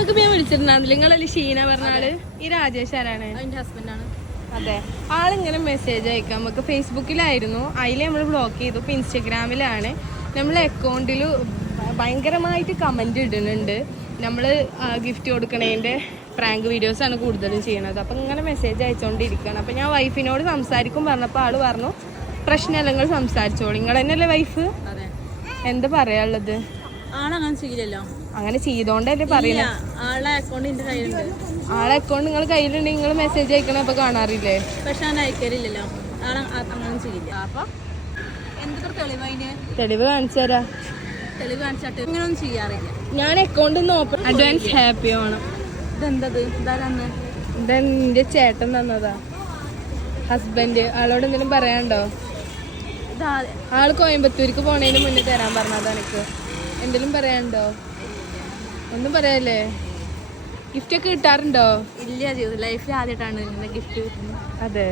നിങ്ങൾക്ക് ഞാൻ വിളിച്ചിട്ടുണ്ടായിരുന്നില്ല, നിങ്ങളല്ലേ ഷീന പറഞ്ഞ ആള്? ഈ രാജേഷ് ആരാണ്? എന്റെ ഹസ്ബൻഡാണ്. അതെ, ആളിങ്ങനെ മെസ്സേജ് അയക്കാം. നമുക്ക് ഫേസ്ബുക്കിലായിരുന്നു, അതിൽ നമ്മൾ ബ്ലോക്ക് ചെയ്തു. ഇപ്പം ഇൻസ്റ്റഗ്രാമിലാണ്. നമ്മളെ അക്കൗണ്ടിൽ ഭയങ്കരമായിട്ട് കമൻറ്റ് ഇടുന്നുണ്ട്. നമ്മൾ ഗിഫ്റ്റ് കൊടുക്കണതിൻ്റെ പ്രാങ്ക് വീഡിയോസാണ് കൂടുതലും ചെയ്യണത്. അപ്പം ഇങ്ങനെ മെസ്സേജ് അയച്ചുകൊണ്ടിരിക്കുകയാണ്. അപ്പം ഞാൻ വൈഫിനോട് സംസാരിക്കും പറഞ്ഞപ്പോൾ ആൾ പറഞ്ഞു പ്രശ്നമല്ല, നിങ്ങൾ സംസാരിച്ചോളൂ. നിങ്ങൾ തന്നെയല്ലേ വൈഫ്? അതെ. എന്താ പറയാനുള്ളത്? ആളങ്ങനെ ചെയ്യില്ലല്ലോ. അങ്ങനെ ചെയ്തോണ്ടല്ലേ പറയുന്നത്. ആളെ അക്കൗണ്ട് എന്റെ കയ്യിലുണ്ട്. ആളെ അക്കൗണ്ട് നിങ്ങൾ കയ്യിലുണ്ടെങ്കിൽ നിങ്ങൾ മെസ്സേജ് അയക്കണപ്പോൾ കാണാറില്ലേ? പക്ഷെ ഞാൻ അയക്കലില്ലല്ലോ. ആളെ അങ്ങനെ ചെയ്യില്ല. അപ്പൊ എന്തൊക്കെ തെളിവ് അതിന്? തെളിവ് കാണിച്ചു തരാം. തെളിവ് കാണിച്ചിട്ട് ഇങ്ങനൊന്നും ചെയ്യാറില്ല. ഞാൻ അക്കൗണ്ട് ഒന്ന് ഓപ്പൺ. Advance happy Onam. ഇതെന്തത്? ഇതാരാന്ന്? ഇതാ നിന്റെ ചേട്ടൻ തന്നതാ, ഹസ്ബൻഡ്. ആളോട് എന്തെങ്കിലും പറയാനുണ്ടോ? ആള് കോയമ്പത്തൂർക്ക് പോണതിന് മുന്നേ തരാൻ പറഞ്ഞതാ. എനിക്ക് എന്തെങ്കിലും പറയാനുണ്ടോ? ഒന്നും പറയാല്ലേ? ഗിഫ്റ്റ് ഒക്കെ കിട്ടാറുണ്ടോ? ഇല്ല, ലൈഫിൽ ആദ്യമായിട്ടാണ് ഇങ്ങനെ ഗിഫ്റ്റ് കിട്ടുന്നത്. അതെ,